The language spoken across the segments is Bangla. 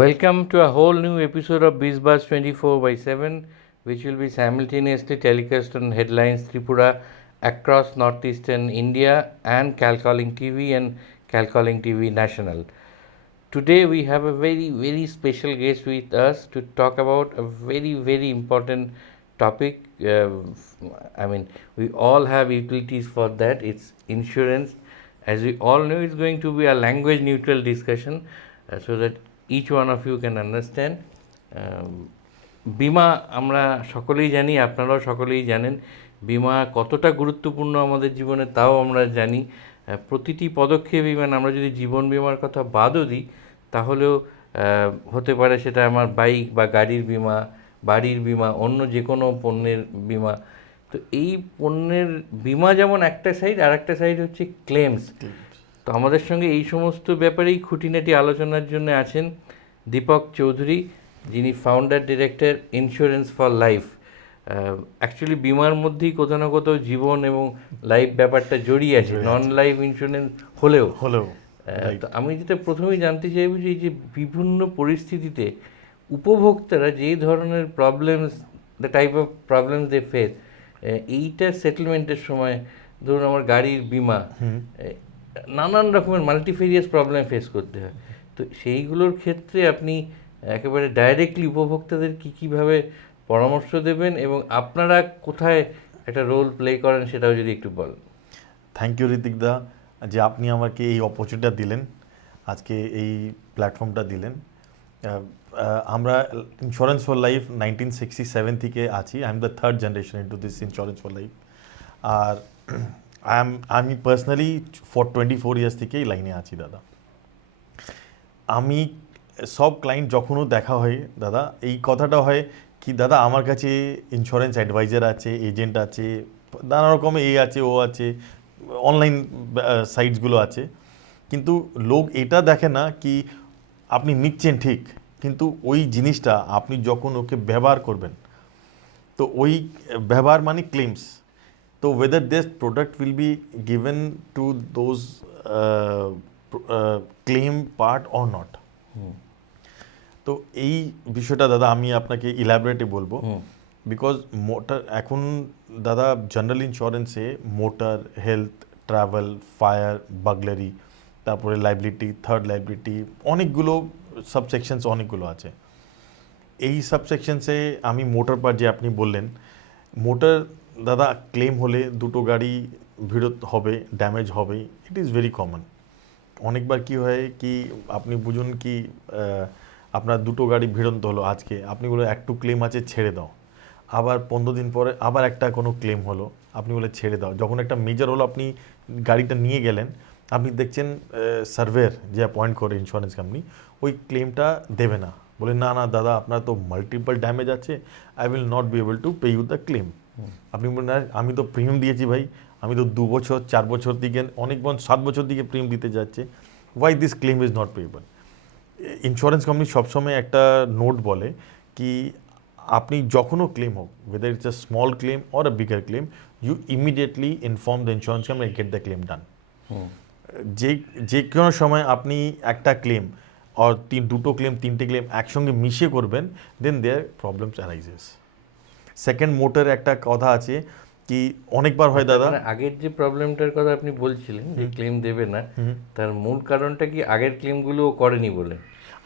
Welcome to a whole new episode of BizBuzz 24/7, which will be simultaneously telecast on Headlines Tripura across northeastern India and Calcalling TV and Calcalling TV National. Today we have a very special guest with us to talk about a very important topic. We all have utilities for that. It's insurance. As we all know, it's going to be a language neutral discussion so that each one of you can understand. বিমা আমরা সকলেই জানি, আপনারাও সকলেই জানেন বিমা কতটা গুরুত্বপূর্ণ আমাদের জীবনে, তাও আমরা জানি। প্রতিটি পদক্ষেপই, মানে আমরা যদি জীবন বিমার কথা বাদও দিই তাহলেও হতে পারে সেটা আমার বাইক বা গাড়ির বিমা, বাড়ির বিমা, অন্য যে কোনো পণ্যের বিমা। তো এই পণ্যের বিমা যেমন একটা সাইড, আর একটা সাইড হচ্ছে ক্লেমস। তো আমাদের সঙ্গে এই সমস্ত ব্যাপারেই খুঁটিনাটি আলোচনার জন্য আছেন দীপক চৌধুরী, যিনি founder director insurance for life. Actually বিমার মধ্যেই কোথাও না কোথাও জীবন এবং লাইফ ব্যাপারটা জড়িয়ে আছে, নন লাইফ ইন্স্যুরেন্স হলেও। তো আমি যেটা প্রথমেই জানতে চাইব যে বিভিন্ন পরিস্থিতিতে উপভোক্তারা যে ধরনের problems, the type of problems they face, এইটা সেটেলমেন্টের সময়, ধরুন আমার গাড়ির বিমা, নানান রকমের মাল্টিফেরিয়াস প্রবলেম ফেস করতে হয়। তো সেইগুলোর ক্ষেত্রে আপনি একেবারে ডাইরেক্টলি উপভোক্তাদের কীভাবে পরামর্শ দেবেন এবং আপনারা কোথায় একটা রোল প্লে করেন সেটাও যদি একটু বলেন। থ্যাংক ইউ ঋতিকদা, যে আপনি আমাকে এই অপরচুনিটিটা দিলেন, আজকে এই প্ল্যাটফর্মটা দিলেন। আমরা ইন্স্যুরেন্স ফর লাইফ 1967 থেকে আছি। I am the third generation into this insurance for life. আর আমি পার্সোনালি ফর 24 ইয়ার্স থেকে এই লাইনে আছি দাদা। আমি সব ক্লায়েন্ট যখনও দেখা হয় দাদা, এই কথাটা হয় কি, দাদা আমার কাছে ইন্স্যুরেন্স অ্যাডভাইজার আছে, এজেন্ট আছে, নানা রকম আছে, ও আছে, অনলাইন সাইটসগুলো আছে, কিন্তু লোক এটা দেখে না কি আপনি নিচ্ছেন ঠিক, কিন্তু ওই জিনিসটা আপনি যখন ওকে ব্যবহার করবেন, তো ওই ব্যবহার মানে ক্লেমস, তো weather this product will be given to those claim part or not. তো এই বিষয়টা দাদা আমি আপনাকে ইলাবোরেটে বলবো, বিকজ মোটর এখন দাদা জেনারেল ইন্স্যুরেন্সে motor, health, travel, fire, burglary, তারপরে লাইবিলিটি, থার্ড লাইবিলিটি, অনেকগুলো সাবসেকশনস অনেকগুলো আছে। এই সাবসেকশনসে আমি মোটর পার্ট যে আপনি বললেন, মোটর দাদা ক্লেম হলে দুটো গাড়ি ভিড়ত হবে, ড্যামেজ হবে, ইট ইজ ভেরি কমন। অনেকবার কি হয় কি আপনি বুঝুন কি আপনার দুটো গাড়ি ভিড়ন্ত হলো, আজকে আপনি বলে একটু ক্লেম আছে ছেড়ে দাও, আবার 15 দিন পরে আবার একটা কোনো ক্লেম হলো, আপনি বলে ছেড়ে দাও। যখন একটা মেজর হলো, আপনি গাড়িটা নিয়ে গেলেন, আপনি দেখছেন সার্ভেয়ার যে অ্যাপয়েন্ট করে ইন্স্যুরেন্স কোম্পানি, ওই ক্লেমটা দেবে না, বলে না না দাদা আপনার তো মাল্টিপল ড্যামেজ আছে, I will not be able to pay you the claim. আপনি বলেন আমি তো প্রিমিয়াম দিয়েছি ভাই, আমি তো 2 বছর 4 বছর দিকে, অনেক 7 বছর দিকে প্রিমিয়াম দিতে যাচ্ছে, why this claim is not payable. Insurance company সবসময় একটা নোট বলে কি আপনি যখনও ক্লেম হোক, whether it's a small claim or a bigger claim, you immediately inform the insurance company and get the claim done. যে কোনো সময় আপনি একটা ক্লেম আর দুটো ক্লেম, তিনটে ক্লেম একসঙ্গে মিশিয়ে করবেন, দেন দেয়ার প্রবলেমস অ্যারাইজেস। সেকেন্ড মোটর একটা কথা আছে কি অনেকবার হয় দাদা, আগের যে প্রবলেমটার কথা আপনি বলছিলেন যে ক্লেম দেবে না, তার মূল কারণটা কি আগের ক্লেমগুলো করেনি বলে?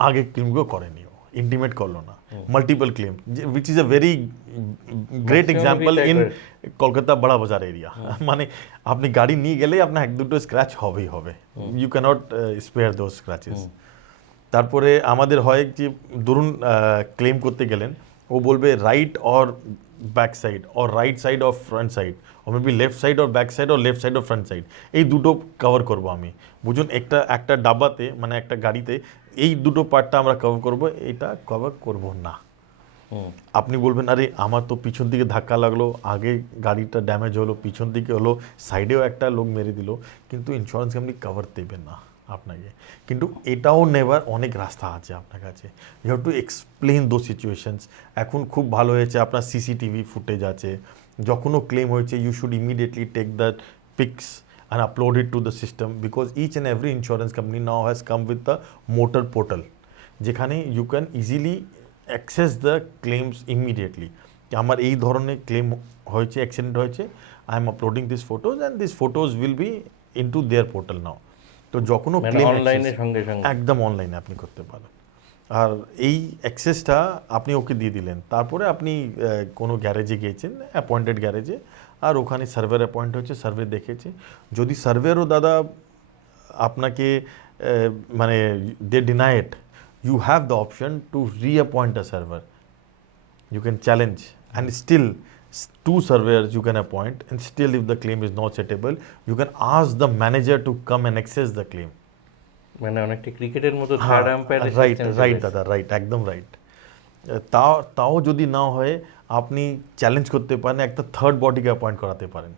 আগের ক্লেমগুলো করেনি, ইন্টিমেট করলো না, multiple claim, which is a very great example in Kolkata বড়া বাজার এরিয়া। মানে আপনি গাড়ি নিয়ে গেলে আপনার এক দুটো স্ক্র্যাচ হবেই হবে, you can't spare those scratches. তারপরে আমাদের হয় যে ধরুন ক্লেম করতে গেলেন, ও বলবে right or back side or right side or front side, ও maybe left side or back side or left side or front side, এই দুটো কভার করবো আমি। বুঝুন একটা ডাব্বাতে, মানে একটা গাড়িতে এই দুটো পার্টটা আমরা কভার করব, এটা কভার করব না। আপনি বলবেন আরে আমার তো পিছন দিকে ধাক্কা লাগলো, আগে গাড়িটা ড্যামেজ হলো, পিছন দিকে হলো, সাইডেও একটা লোক মেরে দিল, কিন্তু ইন্স্যুরেন্স কোম্পানি কভার দেবে না আপনাকে। কিন্তু এটাও নেবার অনেক রাস্তা আছে আপনার কাছে, you have to explain those situations. এখন খুব ভালো হয়েছে আপনার সিসিটিভি ফুটেজ আছে, যখনও ক্লেম হয়েছে you should immediately take that pics and upload it to the system, because each and every insurance company now has come with the motor portal, যেখানে you can easily access the claims immediately. আমার এই ধরনের ক্লেম হয়েছে, অ্যাক্সিডেন্ট হয়েছে, I am uploading this photos and this photos will be in to their portal now. তো যখনও মানে ক্লেম অনলাইনে সঙ্গে সঙ্গে একদম অনলাইনে আপনি করতে পারেন। আর এই অ্যাক্সেসটা আপনি ওকে দিয়ে দিলেন, তারপরে আপনি কোনো গ্যারেজে গিয়েছেন, অ্যাপয়েন্টেড গ্যারেজে, আর ওখানে সার্ভের অ্যাপয়েন্ট হচ্ছে, সার্ভে দেখেছে। যদি সার্ভেরও দাদা আপনাকে মানে they deny it, you have the option to reappoint a surveyor. You can challenge and still two surveyors you can appoint, and still if the claim is not settable, you can ask the manager to come and access the claim. মানে অনেকটা ক্রিকেটের মতো থার্ড আম্পায়ার রাইট রাইট দাদা, রাইট, একদম রাইট। তাও যদি না হয় আপনি চ্যালেঞ্জ করতে পারেন, একটা থার্ড বডিকে অ্যাপয়েন্ট করাতে পারেন।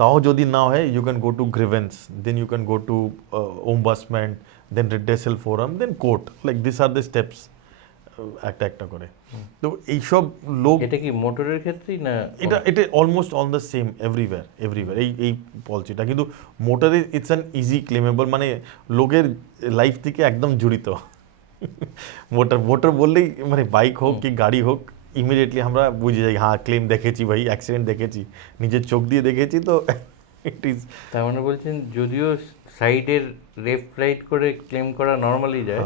তাও যদি না হয় you can go to grievance, then you can go to ombudsman, then redressal forum, then court, like this are the steps, একটা একটা করে। তো এইসব লোক, এটা কি মোটরের ক্ষেত্রেই না? এটা almost on the same everywhere এই পলিসিটা, কিন্তু মোটরে ইটস অ্যান ইজি ক্লেমেবল, মানে লোকের লাইফ থেকে একদম জড়িত। মোটর বললেই মানে বাইক হোক কি গাড়ি হোক, ইমিডিয়েটলি আমরা বুঝে যাই, হ্যাঁ ক্লেম দেখেছি ভাই, অ্যাক্সিডেন্ট দেখেছি, নিজের চোখ দিয়ে দেখেছি, তো ইট ইজ। তার মানে বলছেন যদিও সাইডের লেফট রাইট করে ক্লেম করা নর্মালি যায়,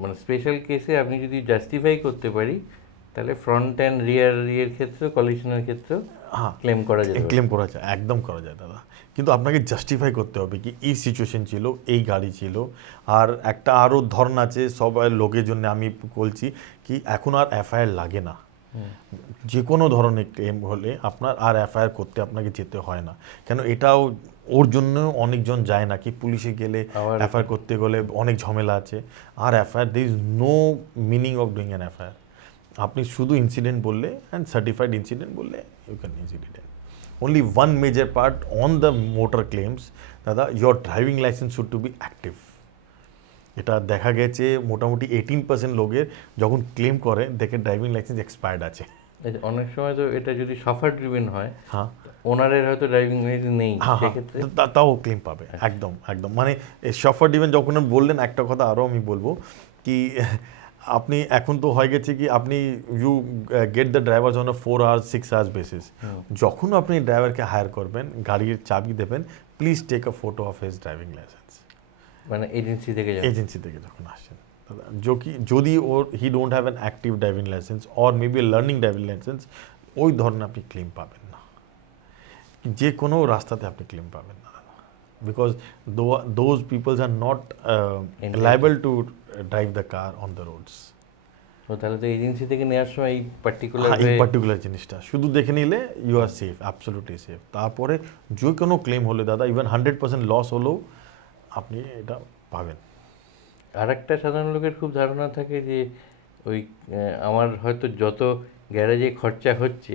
মানে স্পেশাল কেসে আপনি যদি জাস্টিফাই করতে পারি তাহলে ফ্রন্ট অ্যান্ড রিয়ার ক্ষেত্রে, কলিশনের ক্ষেত্রে হ্যাঁ ক্লেম করা যায়। ক্লেম করা যায়, একদম করা যায় দাদা, কিন্তু আপনাকে জাস্টিফাই করতে হবে কি এই সিচুয়েশন ছিল, এই গাড়ি ছিল। আর একটা আরও ধরন আছে সবাই লোকের জন্য, আমি বলছি কি এখন আর এফআইআর লাগে না। যে কোনো ধরনের ক্লেম হলে আপনার আর এফআইআর করতে আপনাকে যেতে হয় না। কেন এটাও ওর জন্য অনেকজন যায় না, কি পুলিশে গেলে এফআইআর করতে গেলে অনেক ঝামেলা আছে। আর FIR there is no meaning of doing an FIR. আপনি শুধু ইনসিডেন্ট বললে অ্যান্ড সার্টিফাইড ইনসিডেন্ট বললে you can easily then. Only one major part on the motor claims, দাদা, your driving license should to be active. এটা দেখা গেছে মোটামুটি 18% লোকের যখন ক্লেম করে দেখে ড্রাইভিং লাইসেন্স এক্সপায়ার্ড আছে। অনেক সময় তো এটা যদি সাফার ড্রিভেন হয়, হ্যাঁ ওনারের হয়তো ড্রাইভিং লাইসেন্স নেই, সেক্ষেত্রে তাও ক্লেম পাবে, একদম একদম। মানে সাফার ডিভেন যখন বললেন, একটা কথা আরও আমি বলবো কি, আপনি এখন তো হয়ে গেছে কি আপনি you get the driver on 4 hours 6 hours basis. যখন আপনি ড্রাইভারকে হায়ার করবেন, গাড়ির চাবি দেবেন, please take a photo of his driving licence. মানে এজেন্সি থেকে যখন আসছেন, যদি ওর he don't have an active driving licence or maybe learning driving licence, ওই ধরনের আপনি ক্লেম পাবেন না, যে কোনো রাস্তাতে আপনি ক্লেম পাবেন না, because those people's are not liable to drive the car on the roads. তাহলে তো এজেন্সি থেকে নেওয়ার সময় এই পার্টিকুলার জিনিসটা শুধু দেখে নিলে you are safe, absolutely safe. তারপরে যে কোনো ক্লেম হলে দাদা, ইভেন 100% লস হলেও আপনি এটা পাবেন। আর একটা সাধারণ লোকের খুব ধারণা থাকে যে ওই আমার হয়তো যত গ্যারেজে খরচা হচ্ছে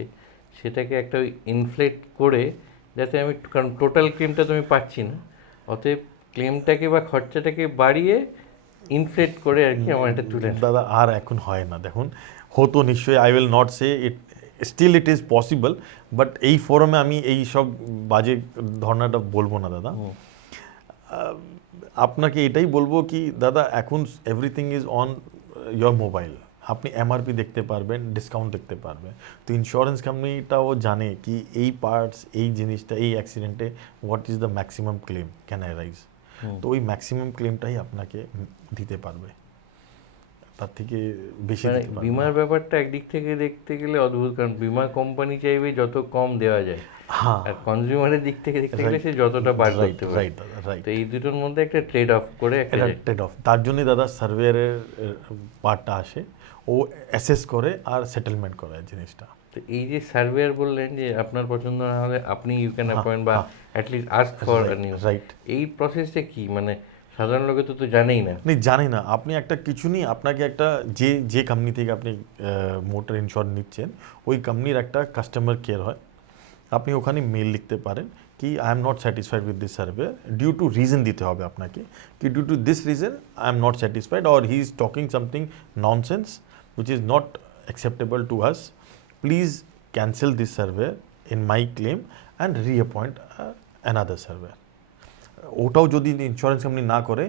সেটাকে একটা ওই ইনফ্লেট করে, যাতে আমি, কারণ টোটাল ক্লেমটা তো আমি পাচ্ছি না, অতএব ক্লেমটাকে বা খরচাটাকে বাড়িয়ে ইনফ্লেট করে আর কি আমার এটা তুলে। দাদা আর এখন হয় না, দেখুন হতো নিশ্চয়ই, I will not say it, still it is possible, but এই ফোরামে আমি এই সব বাজে ধর্নাটা বলবো না দাদা। আপনাকে এটাই বলবো কি দাদা, এখন everything is on your mobile, আপনি এমআরপি দেখতে পারবেন, ডিসকাউন্ট দেখতে পারবেন। তো ইন্স্যুরেন্স কোম্পানিটাও জানে কি এই পার্টস, এই জিনিসটা, এই অ্যাক্সিডেন্টে what is the maximum claim can arise. তো ওই ম্যাক্সিমাম ক্লেমটাই আপনাকে দিতে পারবে, তার থেকে বেশি দিতে পারবে না। বিমার ব্যাপারটা একদিক থেকে দেখতে গেলে অদ্ভুত, কারণ বিমা কোম্পানি চাইবে যত কম দেওয়া যায়, আর কনজিউমারের দিক থেকে দেখতে গেলে সে যতটা বার করতে পারে। তো এই দুটোর মধ্যে একটা ট্রেড অফ করে, তার জন্য দাদা সার্ভেয়ারের পার্টটা আসে, ও অ্যাসেস করে আর সেটেলমেন্ট করে জিনিসটা। তো এই যে সার্ভেয়ার বললেন যে আপনার পছন্দ না হলে আপনি ইউ ক্যান অ্যাপয়েন্ট বা at least ask for a new, right. এই প্রসেসটা কি, মানে সাধারণ লোকে তো জানেই না। জানি না, আপনি একটা কিছু নেই, আপনাকে একটা যে কোম্পানি থেকে আপনি মোটর ইন্স্যুরেন্স নিচ্ছেন, ওই কোম্পানির একটা কাস্টমার কেয়ার হয়, আপনি ওখানে মেল লিখতে পারেন কি I am not satisfied with this survey, due to reason দিতে হবে আপনাকে কি due to this reason I am not satisfied, or he is talking something nonsense which is not acceptable to us, please cancel this survey in my claim and reappoint another surveyor. ওটাও যদি ইন্স্যুরেন্স কোম্পানি না করে,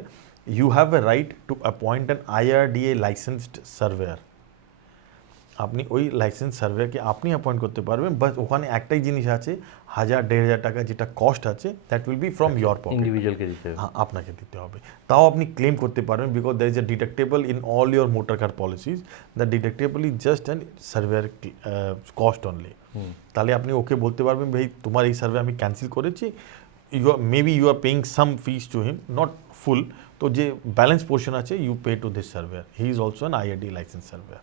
you have a right to appoint an IRDA licensed surveyor. আপনি ওই লাইসেন্স সার্ভেয়ারকে আপনি অ্যাপয়েন্ট করতে পারবেন, বাট ওখানে একটাই জিনিস আছে, 1,000-1,500 টাকা যেটা কস্ট আছে, that will be from your pocket, ইন্ডিভিজুয়ালকে দিতে হবে। হ্যাঁ আপনাকে দিতে হবে। তাও আপনি ক্লেম করতে পারবেন, because there is a deductible in all your motor car policies, the deductible is just an surveyor cost only. তাহলে আপনি ওকে বলতে পারবেন, ভাই তোমার এই সার্ভে আমি ক্যান্সেল করেছি, maybe you are paying some fees to him, not full, তো যে ব্যালেন্স পোর্শন আছে you pay to this surveyor, he is also an IRDA licence surveyor.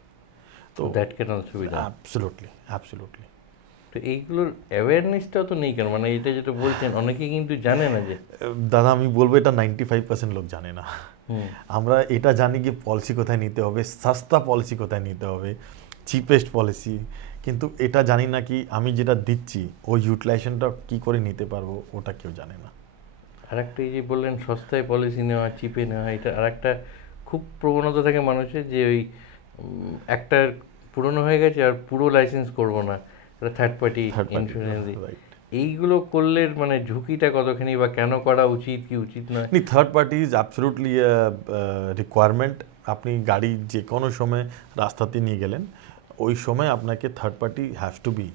তো that can also be done. Absolutely. তো এইগুলোর অ্যাওয়ারনেসটাও তো নেই কেন, মানে এটা যেটা বলছেন অনেকেই কিন্তু জানে না যে। দাদা আমি বলবো এটা 95% লোক জানে না। আমরা এটা জানি কি পলিসি কোথায় নিতে হবে, সস্তা পলিসি কোথায় নিতে হবে, চিপেস্ট পলিসি, কিন্তু এটা জানি না কি আমি যেটা দিচ্ছি ওই ইউটিলাইজেশনটা কী করে নিতে পারবো, ওটা কেউ জানে না। আর একটা এই যে বললেন সস্তায় পলিসি নেওয়া, চিপে নেওয়া, এটা আর একটা খুব প্রবণতা থাকে মানুষের যে ওই একটা পুরনো হয়ে গেছে আর পুরো লাইসেন্স করবো না, এটা থার্ড পার্টি ইন্স্যুরেন্স। এইগুলো করলে মানে ঝুঁকিটা কতখানি, বা কেন করা উচিত কি উচিত নয়? Third party is absolutely requirement. আপনি গাড়ি যে কোনো সময় রাস্তাতে নিয়ে গেলেন, ওই সময় আপনাকে third party have to be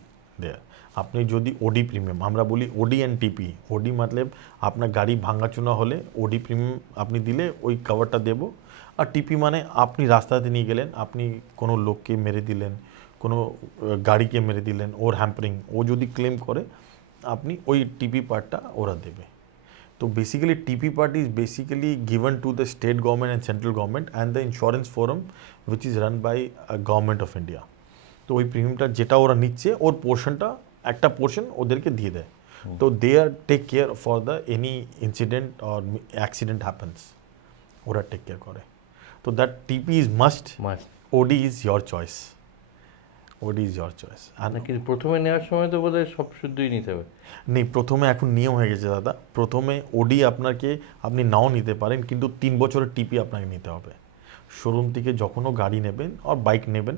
there. আপনি যদি ওডি প্রিমিয়াম, আমরা বলি ওডি অ্যান্ড টিপি, ওডি মতলব আপনার গাড়ি ভাঙাচোনা হলে ওডি প্রিমিয়াম আপনি দিলে ওই কভারটা দেবো, আর টিপি মানে আপনি রাস্তাতে নিয়ে গেলেন, আপনি কোনো লোককে মেরে দিলেন, কোনো গাড়িকে মেরে দিলেন, ওর হ্যাম্পারিং, ও যদি ক্লেম করে আপনি ওই টিপি পার্টটা ওরা দেবে। তো basically TP part is basically given to the state government and central government and the insurance forum which is run by government of India. তো ওই প্রিমিয়ামটা যেটা ওরা নিচ্ছে ওর পোর্শনটা, একটা পোর্শন ওদেরকে দিয়ে দেয়। তো they are take care for the any incident or accident happens, ওরা টেক কেয়ার করে। তো that TP is must, OD is your choice, OD is your choice. আর নাকি প্রথমে নেওয়ার সময় তো বোধহয় সব শুদ্ধই নিতে হবে? নেই, প্রথমে এখন নিয়ম হয়ে গেছে দাদা, প্রথমে ওডি আপনাকে আপনি নাও নিতে পারেন, কিন্তু 3 বছরের টিপি আপনাকে নিতে হবে। শোরুম থেকে যখনও গাড়ি নেবেন আর বাইক নেবেন,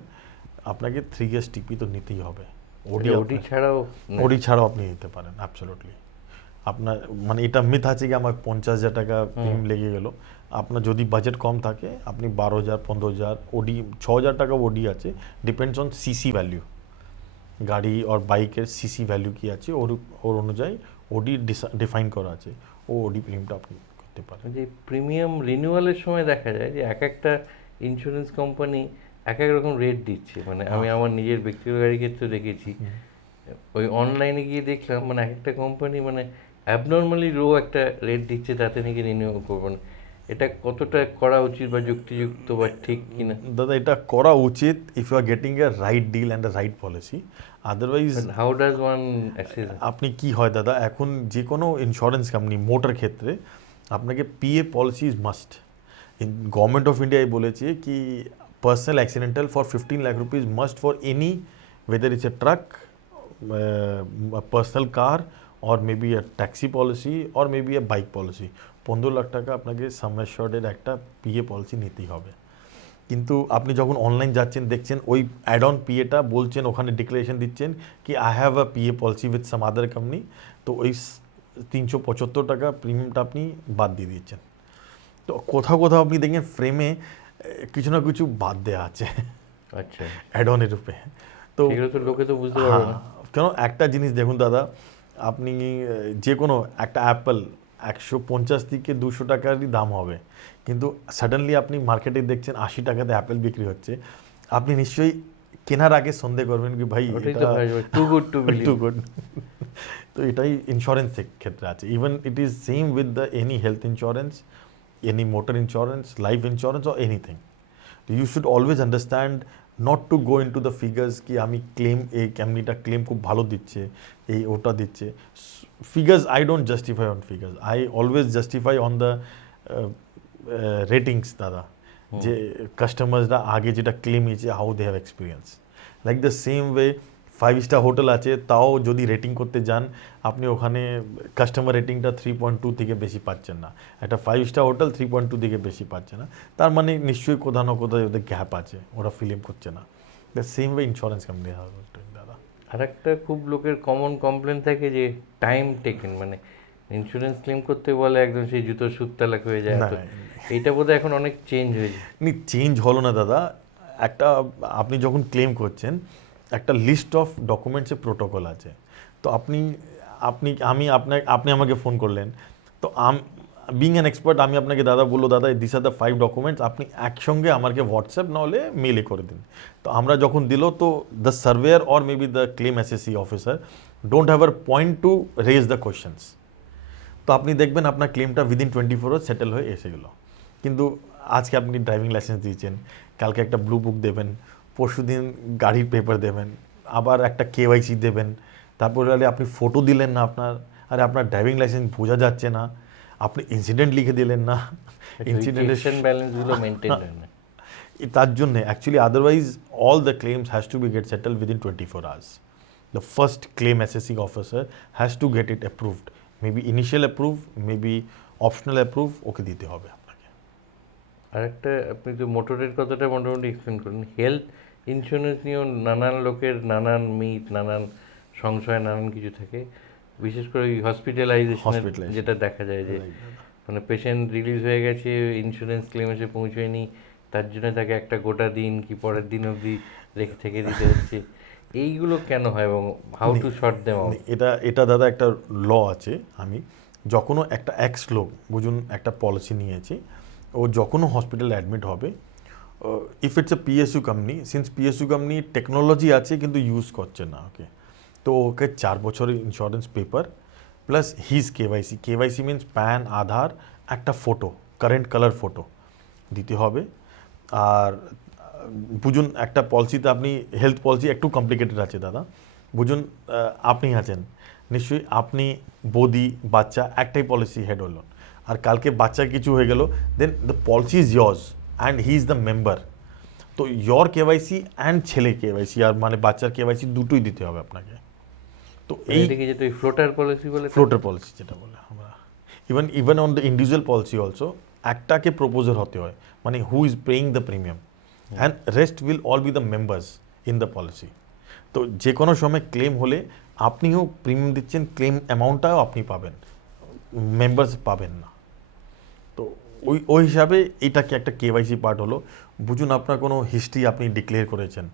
আপনাকে 3 ইয়ার্স টিপি তো নিতেই হবে। ওডি ছাড়াও? ওডি ছাড়াও আপনি নিতে পারেন, অ্যাবসলিউটলি। আপনার মানে এটা মিথ আছে কি আমার 50,000 টাকা প্রিমিয়াম লেগে গেল, আপনার যদি বাজেট কম থাকে আপনি 12,000, 15,000, ওডি 6,000 টাকা ওডি আছে, ডিপেন্ডস অন সিসি ভ্যালু, গাড়ি আর বাইকের সিসি ভ্যালু কী আছে ওর অনুযায়ী ওডি ডিফাইন করা আছে, ও ওডি প্রিমিয়ামটা আপনি করতে পারেন। যে প্রিমিয়াম রিনিউয়ালের সময় দেখা যায় যে এক একটা ইন্স্যুরেন্স কোম্পানি এক এক রকম রেট দিচ্ছে, মানে আমি আমার নিজের ব্যক্তিগত গাড়ির ক্ষেত্রে দেখেছি, ওই অনলাইনে গিয়ে দেখলাম মানে এক একটা কোম্পানি মানে অ্যাবনর্মালি লো একটা রেট দিচ্ছে, তাতে নাকি রিনিউ করবো না। এটা কতটা করা উচিত বা যুক্তিযুক্ত বা ঠিক কিনা? দাদা এটা করা উচিত if you are getting a right deal and a right policy, otherwise how does one assess? আপনি কি হয় দাদা, এখন যে কোনো ইন্স্যুরেন্স কোম্পানি মোটর ক্ষেত্রে আপনাকে PA policy is must. Government of ইন্ডিয়ায় বলেছে কি personal accidental for 15 lakh rupees must for any, whether it's a truck, a personal car, or maybe a taxi policy, or maybe a bike policy, 15 lakh টাকা আপনাকে সাম অ্যাসিওর্ডের একটা পিএ পলিসি নিতেই হবে। কিন্তু আপনি যখন অনলাইন যাচ্ছেন দেখছেন ওই অ্যাড অন পিএটা বলছেন, ওখানে ডিক্লারেশন দিচ্ছেন কি I have a PA policy with some other company, তো ওই 375 টাকা প্রিমিয়ামটা আপনি বাদ দিয়ে দিচ্ছেন। তো কোথাও কোথাও আপনি দেখেন ফ্রেমে কিছু না কিছু বাদ দেওয়া আছে, আচ্ছা, অ্যাড অনের রূপে। তো এগুলো তো লোকে তো বুঝতে পারবে না। কেন একটা জিনিস দেখুন দাদা, আপনি যে কোনো একটা অ্যাপেল 150 থেকে 200 টাকারই দাম হবে, কিন্তু সাডেনলি আপনি মার্কেটে দেখছেন 80 টাকাতে অ্যাপেল বিক্রি হচ্ছে, আপনি নিশ্চয়ই কেনার আগে সন্দেহ করবেন কি ভাই too good to believe. Too good. তো এটাই ইন্স্যুরেন্সের ক্ষেত্রে আছে, even it is same with the any health insurance, any motor insurance, life insurance or anything. You should always understand not to go into the figures কি আমি ক্লেম এই ক্যামনিটা ক্লেম খুব ভালো দিচ্ছে, এই ওটা দিচ্ছে। Figures I don't justify on figures, I always justify on the ratings দাদা, যে কাস্টমার্সরা আগে যেটা ক্লেম নিয়েছে how they have experience. Like the same way 5-স্টার হোটেল আছে, তাও যদি রেটিং করতে যান আপনি ওখানে কাস্টমার রেটিংটা 3.2 থেকে বেশি পাচ্ছেন না, একটা 5-স্টার হোটেল 3.2 থেকে বেশি পাচ্ছে না, তার মানে নিশ্চয়ই কোথাও না কোথাও ওদের গ্যাপ আছে, ওরা ফিলিং করছে না। The same way insurance company দাদা। আর একটা খুব লোকের কমন কমপ্লেন থাকে যে টাইম টেকেন, মানে ইন্স্যুরেন্স ক্লেম করতে বলে একদম সেই জুতোর সুততালাক হয়ে যায়। না, তো এইটা বোধহয় এখন অনেক চেঞ্জ হয়েছে। চেঞ্জ হলো না দাদা। একটা আপনি যখন ক্লেম করছেন, একটা লিস্ট অফ ডকুমেন্টসের প্রোটোকল আছে। তো আপনি আপনি আমি আপনাকে আপনি আমাকে ফোন করলেন, তো বিং অ্যান এক্সপার্ট আমি আপনাকে দাদা বললো, দাদা দিস আর দ্য 5 ডকুমেন্টস, আপনি একসঙ্গে আমাকে হোয়াটসঅ্যাপ না হলে মেলে করে দিন। তো আমরা যখন দিল, তো the surveyor or maybe the claim SSC officer don't have আর point to raise the questions. তো আপনি দেখবেন আপনার ক্লেমটা উইদিন 24 আওয়ার্স সেটেল হয়ে এসে গেলো। কিন্তু আজকে আপনি ড্রাইভিং লাইসেন্স দিয়েছেন, কালকে একটা ব্লু বুক দেবেন, পরশুদিন গাড়ির পেপার দেবেন, আবার একটা কেওয়াইসি দেবেন, তারপরে আপনি ফটো দিলেন না আপনার, আরে আপনার ড্রাইভিং লাইসেন্স বোঝা যাচ্ছে না, আপনি ইনসিডেন্ট লিখে দিলেন না, ইনসিডেন্ট ব্যালেন্সগুলো মেনটেন হয় না। তার জন্য actually otherwise all the claims has to be get settle within 24 hours. The first claim assessing officer has to get it approved, maybe initial approve, maybe optional approve, okay দিতে হবে আপনাকে। আরেকটা, আপনি তো মোটরের কথাটা মোটামুটি এক্সপ্লেন করলেন, হেলথ ইন্স্যুরেন্স নিয়েও নানান লোকের নানান মিথ, নানান সংশয়, নানান কিছু থাকে। বিশেষ করে ওই হসপিটালাইজেশনের যেটা দেখা যায় যে মানে পেশেন্ট রিলিজ হয়ে গেছে, ইন্স্যুরেন্স ক্লেম এসে পৌঁছয়নি, তার জন্য তাকে একটা গোটা দিন কি পরের দিন অবধি রেখে থেকে দিতে হচ্ছে। এইগুলো কেন হয় এবং how to short them out? এটা দাদা একটা ল আছে। আমি যখনও একটা এক্স লোক, বুঝুন একটা পলিসি নিয়েছি, ও যখনও হসপিটালে অ্যাডমিট হবে, if it's a PSU company, since PSU company technology আছে কিন্তু ইউজ করছে না, ওকে, তো ওকে 4 বছরের insurance paper plus his KYC, KYC means PAN, Aadhaar, একটা ফটো, কারেন্ট কালার ফটো দিতে হবে। আর বুঝুন একটা পলিসিতে আপনি, হেলথ পলিসি একটু কমপ্লিকেটেড আছে দাদা। বুঝুন আপনি আছেন, নিশ্চয়ই আপনি, বৌদি, বাচ্চা একটাই পলিসি হেড হলো, আর কালকে বাচ্চার কিছু হয়ে গেল, then the policy is years and he is the member. তো ইয়র কেওয়াইসি অ্যান্ড ছেলে কেওয়াইসি, আর মানে বাচ্চার কেওয়াইসি দুটোই দিতে হবে আপনাকে। তো এই যেটা ফ্লোটার পলিসি বলে, ফ্লোটার পলিসি যেটা বলে আমরা, even on the individual policy also একটাকে প্রপোজার হতে হয়, মানে who is paying the premium and rest will all B the members in the policy. তো যে কোনো সময় ক্লেম হলে আপনিও প্রিমিয়াম দিচ্ছেন, ক্লেম অ্যামাউন্টটাও আপনি পাবেন, মেম্বার্স পাবেন না। তো ওই হিসাবে এটাকে একটা কেওয়াইসি পার্ট হলো। বুঝুন আপনার কোনো হিস্ট্রি আপনি ডিক্লেয়ার করেছেন,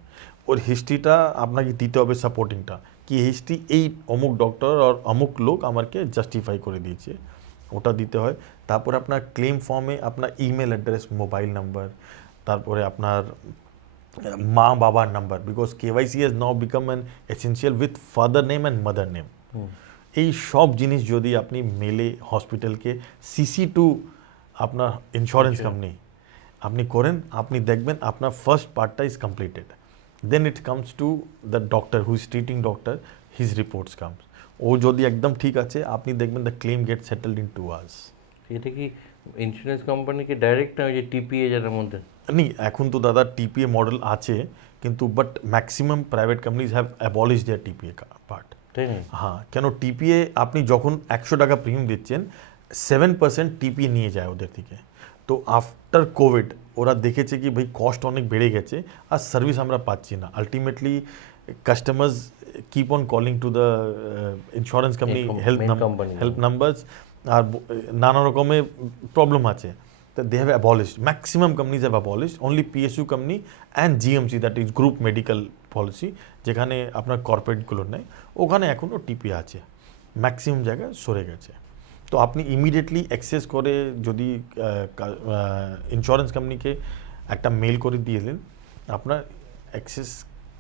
ওর হিস্ট্রিটা আপনাকে দিতে হবে, সাপোর্টিংটা কি হিস্ট্রি, এই অমুক ডক্টর আর অমুক লোক আমাকে জাস্টিফাই করে দিয়েছে, ওটা দিতে হয়। তারপরে আপনার ক্লেম ফর্মে আপনার ইমেল অ্যাড্রেস, মোবাইল নাম্বার, তারপরে আপনার মা বাবার number, because KYC has now become an essential with father name and mother name. এই সব জিনিস যদি আপনি মেলে হসপিটালকে সিসি টু আপনার ইন্স্যুরেন্স কোম্পানি আপনি করেন, আপনি দেখবেন আপনার ফার্স্ট পার্টটা is completed. Then it comes to the doctor who is treating doctor, his reports comes. ও যদি একদম ঠিক আছে, আপনি দেখবেন the claim get settled in 2 hours। এটা কি ইন্স্যুরেন্স কোম্পানিকে ডাইরেক্ট না ওই যে টিপিএ যার মধ্যে? এখন তো দাদা টিপিএ মডেল আছে, কিন্তু but maximum private companies have abolish their TPA part. তাই না? হ্যাঁ, কেন টিপিএ আপনি যখন 100 টাকা প্রিমিয়াম দিচ্ছেন, 7% টিপিএ নিয়ে যায় ওদের থেকে। তো আফটার কোভিড ওরা দেখেছে কি ভাই কস্ট অনেক বেড়ে গেছে আর সার্ভিস আমরা পাচ্ছি না, ultimately customers keep on calling to the insurance company help numbers, আর নানা রকমের প্রবলেম আছে। they have abolished, maximum companies have abolished, only PSU company and GMC, that is group medical policy, যেখানে আপনার কর্পোরেটগুলো নেই, ওখানে এখনও টিপি আছে, ম্যাক্সিমাম জায়গায় সরে গেছে। তো আপনি ইমিডিয়েটলি অ্যাক্সেস করে যদি ইন্স্যুরেন্স কোম্পানিকে একটা মেল করে দিয়ে দিন, আপনার অ্যাক্সেস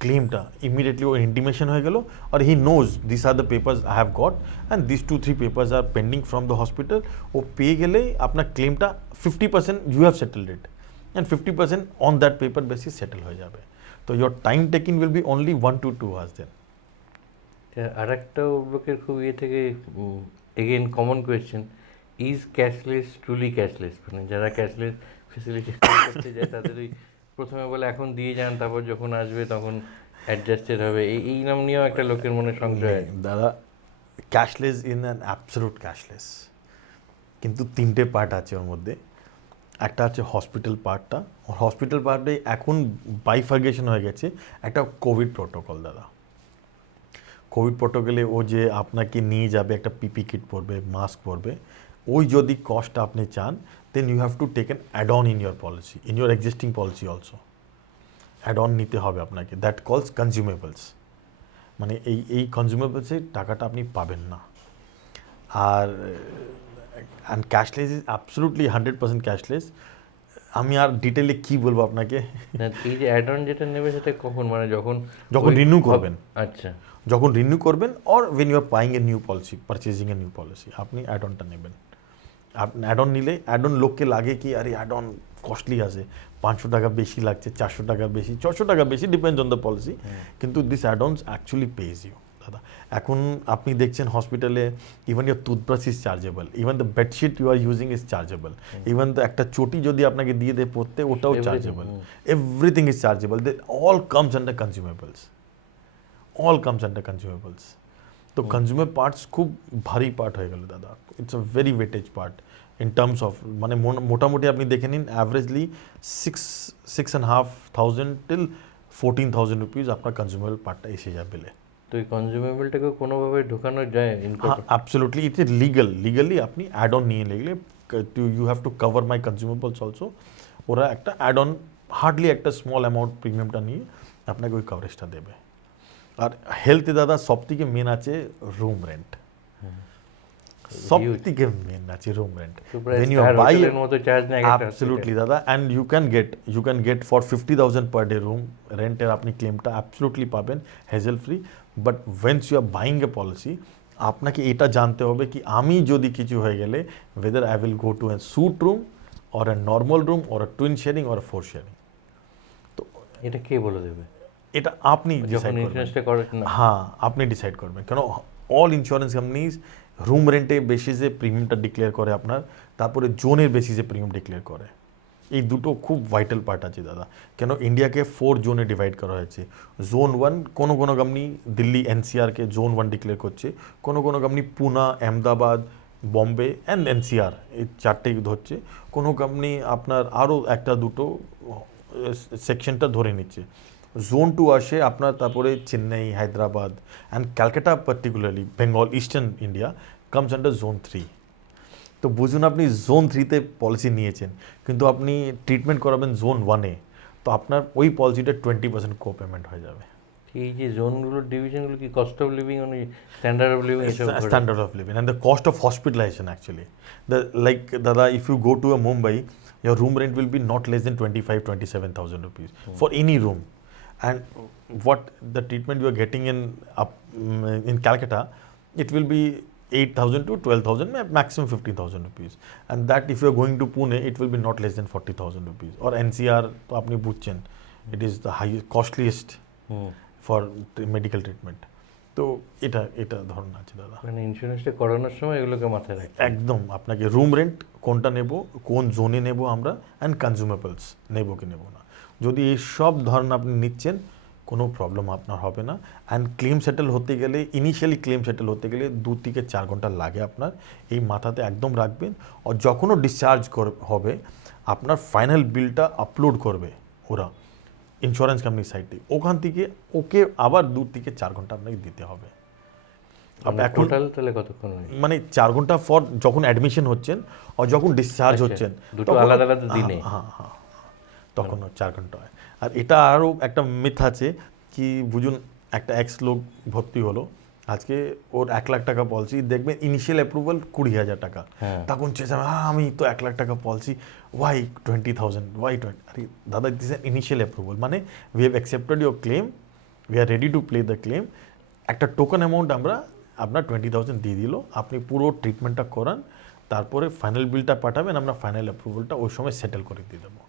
ক্লেমটা ইমিডিয়েটলি ও ইন্টিমেশন হয়ে গেল, আর he knows this are the papers I have got and this 2-3 papers are pending from the hospital. ও পেয়ে গেলেই আপনার ক্লেমটা 50% you have settled it and 50% on that paper basis settle হয়ে যাবে। তো your time taking will be only 1 to 2 hours then. আর একটা লোকের খুব ইয়ে থেকে, again common question, is cashless truly cashless? মানে যারা ক্যাশলেস ফেসিলিটি করতে যায় তাদের ওই প্রথমে বলে এখন দিয়ে যান, তারপর যখন আসবে তখন অ্যাডজাস্টেড হবে, এই নাম নিয়েও একটা লোকের মনে সংশয়। দাদা cashless in an absolute cashless, কিন্তু 3টে পার্ট আছে ওর মধ্যে। একটা আছে হসপিটাল পার্টটা, হসপিটাল পার্টে এখন বাইফার্গেশন হয়ে গেছে একটা কোভিড প্রোটোকল। দাদা কোভিড প্রোটোকলে ও যে আপনাকে নিয়ে যাবে, একটা পিপি কিট পরবে, মাস্ক পরবে, ওই যদি কস্ট আপনি চান, then you have to take an add on in your policy, in your existing policy also. Add on নিতে হবে আপনাকে, দ্যাট কলস কনজিউমেবলস। মানে এই কনজিউমেবলসের টাকাটা আপনি পাবেন না। আর and cashless is absolutely 100% cashless. আমি আর ডিটেলে কি বলবো আপনাকে। না, এই যে অ্যাড অন যেটা নেবে সেটা কখন, মানে যখন রিনিউ করবেন, আচ্ছা, যখন রিনিউ করবেন, or when you are buying a new policy, purchasing a new policy, আপনি অ্যাড অনটা নেবেন। আপনি অ্যাড অন নিলে, অ্যাড অন লোককে লাগে কি আরে অ্যাড অন কস্টলি আছে, 500 টাকা বেশি লাগছে, 400 টাকা বেশি, 600 টাকা বেশি, ডিপেন্ডস অন দ্য পলিসি। কিন্তু this add ons actually pays you দাদা। এখন আপনি দেখছেন হসপিটালে even your toothbrush is chargeable, even the bedsheet you are using is chargeable, even the একটা চটি যদি আপনাকে দিয়ে দেয় পড়তে, ওটাও chargeable, everything is chargeable. They all comes under consumables, all comes under consumables. তো কনজিউমার পার্টস খুব ভারী পার্ট হয়ে গেল দাদা। It's a very weightage part in terms of, মানে মোটামুটি আপনি দেখে নিন অ্যাভারেজলি 6,500 till 14,000 রুপিস আপনার কনজিউমেবল পার্টটা এসে যাবে বিলে। তো এই কনজিউমেবলটাকে কোনোভাবে ঢোকানো যায়? হ্যাঁ, অ্যাবসলুটলি, ইট ইজ লিগালি আপনি অ্যাড অন নিয়ে নিলে you have to cover my consumables also. ওরা একটা অ্যাড অন হার্ডলি একটা স্মল অ্যামাউন্ট প্রিমিয়ামটা নিয়ে আপনাকে ওই কভারেজটা দেবে। আর হেলথে দাদা সব থেকে মেন আছে রুম রেন্ট, সব থেকে মেন আছে room rent. When you buy হোটেলের মতো চার্জ নেয় একটা absolutely দাদা, and you can get for 50,000 per day room রেন্টের আপনি ক্লেমটা অ্যাবসলুটলি পাবেন hassle free. But when's you are buying a policy, আপনাকে এটা জানতে হবে কি আমি যদি কিছু হয়ে গেলে whether I will go to a suite room or a normal room or a twin sharing or a four sharing। তো এটা কে বলে দেবে এটা আপনি যখন ডিসাইড করবেন। ইন্স্যুরেন্সটা করে না? হ্যাঁ, আপনি ডিসাইড করবেন, কেন অল ইন্স্যুরেন্স কোম্পানিজ রুম রেন্টে বেসিসে প্রিমিয়ামটা ডিক্লেয়ার করে আপনার, তারপরে জোনের বেসিসে প্রিমিয়াম ডিক্লেয়ার করে। এই দুটো খুব ভাইটাল পার্ট আছে দাদা। কেন ইন্ডিয়াকে 4 জোনে ডিভাইড করা হয়েছে। জোন 1 কোনো কোম্পানি দিল্লি এনসিআরকে জোন 1 ডিক্লেয়ার করছে, কোনো company Poona, Ahmedabad, Bombay and NCR এই 4টেই ধরছে, কোনো কোম্পানি আপনার আরও একটা দুটো সেকশনটা ধরে নিচ্ছে। জোন 2 আসে আপনার, তারপরে Chennai, Hyderabad and Calcutta, particularly Bengal, eastern India comes under zone 3। তো বুঝুন আপনি জোন 3তে পলিসি নিয়েছেন, কিন্তু আপনি ট্রিটমেন্ট করাবেন জোন 1-এ, তো আপনার ওই পলিসিটা 20% কো পেমেন্ট হয়ে যাবে। এই যে জোনগুলোর ডিভিশনগুলো কি cost of living, standard of living, এসব Standard of living and the cost of hospitalization actually. Like Dada, if you go to a Mumbai, your room rent will be not less than 27,000 rupees for any room. And what the treatment you are getting in Calcutta, it will be 8,000 to 12,000, maximum 15,000 rupees. And that if you are going to Pune, it will be not less than 40,000 rupees. Or NCR, তো আপনি বুঝছেন, it is the highest, costliest for medical treatment. তো এটা ধরুন আছে দাদা। মানে ইন্স্যুরেন্সটা করানোর সময় এগুলোকে মাথায় রাখতে একদম আপনাকে রুম রেন্ট কোনটা নেব, কোন জোনে নেব আমরা, অ্যান্ড কনজিউমেবলস নেব কি নেব না। যদি এই সব ধরন আপনি নিচ্ছেন, কোনো প্রবলেম আপনার হবে না। অ্যান্ড ক্লেম সেটেল হতে গেলে, ইনিশিয়ালি ক্লেম সেটেল হতে গেলে 2 থেকে 4 ঘন্টা লাগে আপনার, এই মাথাতে একদম রাখবেন। আর যখনও ডিসচার্জ হবে, আপনার ফাইনাল বিলটা আপলোড করবে ওরা ইন্স্যুরেন্স কোম্পানির সাইটে, ওখান থেকে ওকে আবার 2 থেকে 4 ঘন্টা আপনাকে দিতে হবে। এখন টোটাল তাহলে কতক্ষণ লাগে? মানে 4 ঘন্টা ফর যখন অ্যাডমিশন হচ্ছেন আর যখন ডিসচার্জ হচ্ছেন, দুটো আলাদা আলাদা দিনে? হ্যাঁ, তখন 4 ঘন্টা হয়। আর এটা আরও একটা মিথ আছে কি, বুঝুন একটা লোক ভর্তি হলো, আজকে ওর 1 লাখ টাকা পলিসি, দেখবেন ইনিশিয়াল অ্যাপ্রুভাল 20,000 টাকা, তখন চেয়েছে আমি তো 1 লাখ টাকা পলিসি, ওয়াই 20,000, ওয়াই 20? আরে দাদা, দিস এন ইনিশিয়াল অ্যাপ্রুভাল, মানে we have accepted your claim, we are ready to play the claim. একটা টোকেন অ্যামাউন্ট আমরা আপনার 20,000 দিয়ে দিল, আপনি পুরো ট্রিটমেন্টটা করান, তারপরে ফাইনাল বিলটা পাঠাবেন, আমরা ফাইনাল অ্যাপ্রুভালটা ওই সময় সেটেল করে দিয়ে দেবো।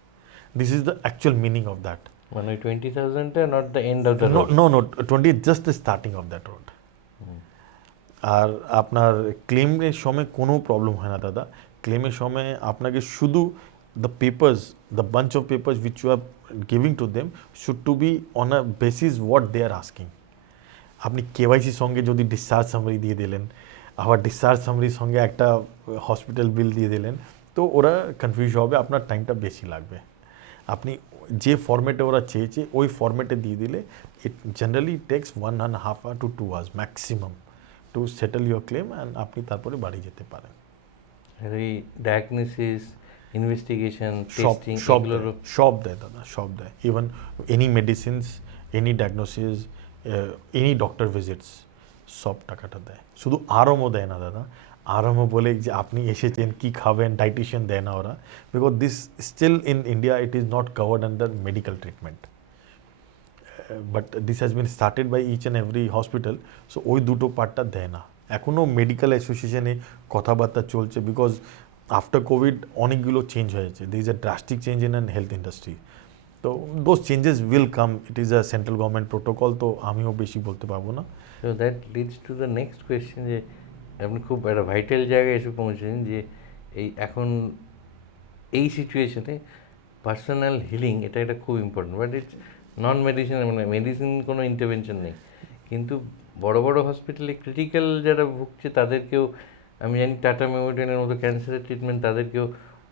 This is the actual meaning of that. মানে 20,000টা not the end of the road? No, 20 just the starting of that road. আর আপনার ক্লেমের সময় কোনো প্রবলেম হয় না দাদা। ক্লেমের সময় আপনাকে শুধু the papers, the bunch of papers which you are giving to them should to be on a basis what they are asking. আপনি কেওয়াইসির সঙ্গে যদি ডিসচার্জ সামারি দিয়ে দিলেন, আবার ডিসচার্জ সামারির সঙ্গে একটা হসপিটাল বিল দিয়ে দিলেন, তো ওরা কনফিউজ হবে, আপনার টাইমটা বেশি লাগবে। আপনি যে ফরম্যাটে ওরা চেয়েছে ওই ফরম্যাটে দিয়ে দিলে it generally takes 1.5 hour to 2 hours maximum to settle your claim and আপনি তারপরে বাড়ি যেতে পারেন। আর এই ডায়াগনোসিস, ইনভেস্টিগেশন, সব টেস্টিং সব এগুলোর দেয়, সব দেয় দাদা, সব দেয়। Even any medicines, any diagnosis, any doctor visits, সব টাকাটা দেয়। শুধু আরামও দেয় না দাদা, আরামও বলে যে আপনি এসেছেন কি খাবেন, ডাইটিশিয়ান দেয় না ওরা, because this still in India it is not covered under medical treatment, but this has been started by each and every hospital. So ওই দুটো পার্টটা দেয় না। এখনও মেডিকেল অ্যাসোসিয়েশনে কথাবার্তা চলছে, বিকজ আফটার কোভিড অনেকগুলো চেঞ্জ হয়েছে, there is a drastic change in an health industry. তো those changes will come, it is a central government protocol, তো আমিও বেশি বলতে পারবো না। So that leads to the next question, যে আপনি খুব একটা ভাইটাল জায়গায় এসে পৌঁছেছেন, যে এই এখন এই সিচুয়েশনে পার্সোনাল হিলিং এটা একটা খুব important, but it's non medicine, মানে মেডিসিন কোনো ইন্টারভেনশন নেই, কিন্তু বড় বড় হসপিটালে ক্রিটিক্যাল যারা ভুগছে তাদেরকেও, আমি জানি টাটা মেমোরিয়ালের মতো ক্যান্সারের ট্রিটমেন্ট, তাদেরকেও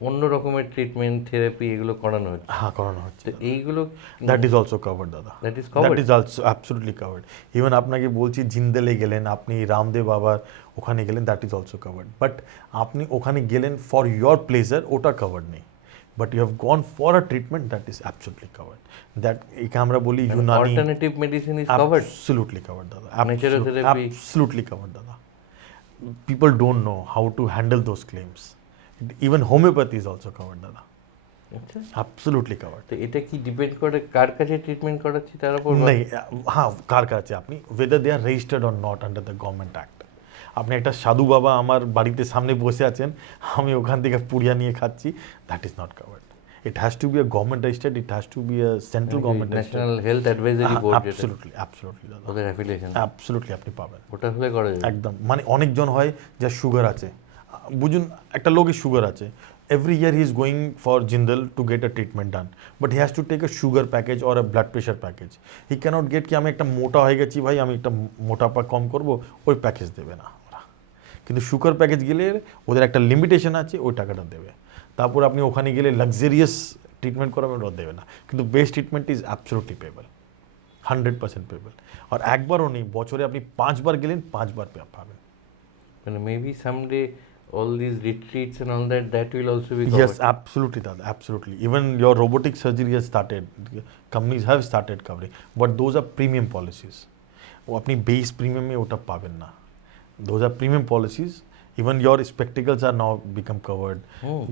অন্য রকমের ট্রিটমেন্ট, থেরাপি এগুলো করানো হচ্ছে। হ্যাঁ, করানো হচ্ছে। তো এইগুলো দ্যাট ইজ অলসো কাভার্ড দাদা, that is that covered. Is also absolutely covered. Even আপনাকে বলছি জিন্দেলে গেলেন, আপনি রামদেব বাবার ওখানে গেলেন, that is also covered. But আপনি ওখানে গেলেন ফর ইয়োর প্লেজার, ওটা কাভার্ড নেই। But you have gone for a treatment, that is absolutely covered. That একে আমরা বলি Unani, alternative medicine is covered. absolutely covered dada, Naturotherapy. absolutely covered dada. People don't know how to handle those claims. Even homeopathy is also covered dada, আচ্ছা, absolutely covered. তো এটা কি ডিপেন্ড করে কার কাছে ট্রিটমেন্ট করাচ্ছি তার উপর? नहीं, हाँ, কার কাছে আপনি, whether they are registered or not under the government act. আপনি একটা সাধু বাবা আমার বাড়িতে সামনে বসে আছেন, আমি ওখান থেকে পুড়িয়া নিয়ে খাচ্ছি, that is not covered. It has to be a government registered, it has to be a central government national health advisory board, যেটা অ্যাবসলিউটলি, অ্যাবসলিউটলি দাদা, ওদের অ্যাফিলিয়েশন, অ্যাবসলিউটলি আপনি পাবেন। ওটা হলে করা যাবে। একদম, মানে অনেকজন হয় যার সুগার আছে, বুঝুন একটা লোকের সুগার আছে, every year he is going for Jindal to get a treatment done, but he has to take a sugar package or a blood pressure package. He can't get কি আমি একটা মোটা হয়ে গেছি ভাই, আমি একটা মোটাপা কম করব, ওই প্যাকেজ দেবে না ওরা। কিন্তু সুগার প্যাকেজ গেলে ওদের একটা লিমিটেশন আছে, ওই টাকাটা দেবে। তারপর আপনি ওখানে গেলে লাক্সারিয়াস ট্রিটমেন্ট করাবেন, ওরা দেবে না। কিন্তু best treatment is absolutely payable, 100% payable. আর একবারও নেই, বছরে আপনি 5 বার গেলেন, 5 বার পাবেন। মানে maybe someday all these retreats and all that will also be covered. Yes, absolutely, Dada, absolutely. Even your robotic surgery has started. Companies have started covering, but those are premium policies. वो अपनी base premium में उठा पावें ना. Those are premium policies. Even your spectacles are now become covered.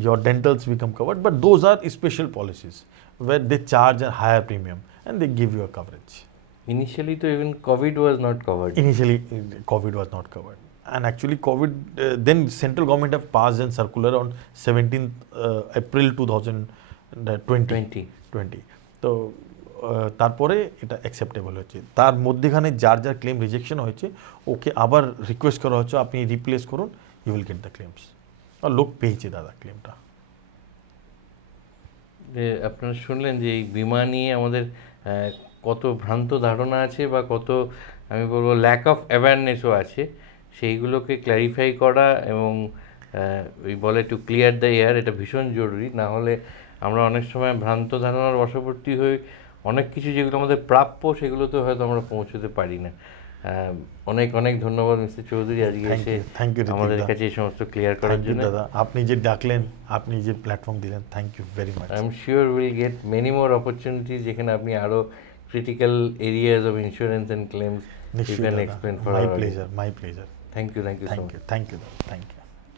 Your dentals become covered, but those are special policies where they charge a higher premium and they give you a coverage. Initially তো even COVID was not covered. Initially, COVID was not covered. And actually COVID, then central government have passed a circular on 17th April 2020. তো তারপরে এটা অ্যাকসেপ্টেবল হচ্ছে। তার মধ্যেখানে যার যার ক্লেম রিজেকশন হয়েছে ওকে আবার রিকোয়েস্ট করা হচ্ছে আপনি রিপ্লেস করুন, you will get the claims. আর লোক পেয়েছে দাদা ক্লেমটা। যে আপনারা শুনলেন যে এই বিমা নিয়ে আমাদের কত ভ্রান্ত ধারণা আছে, বা কত আমি বলবো ল্যাক অফ অ্যাওয়ারনেসও আছে, সেইগুলোকে ক্ল্যারিফাই করা এবং ওই বলে টু ক্লিয়ার দ্য এয়ার, এটা ভীষণ জরুরি। না হলে আমরা অনেক সময় ভ্রান্ত ধারণার বশবর্তী হই, অনেক কিছু যেগুলো আমাদের প্রাপ্য সেগুলোতে হয়তো আমরা পৌঁছতে পারি না। অনেক অনেক ধন্যবাদ মিস্টার চৌধুরী আজকে এসে আমাদের কাছে এই সমস্ত ক্লিয়ার করার জন্য। দাদা আপনি যে ডাকলেন, আপনি যে প্ল্যাটফর্ম দিলেন, thank you very much. I am sure will get many more opportunities যেখানে আপনি আরও critical areas of insurance and claims you can explain for our. My pleasure. Thank you so much. Thank you, thank you.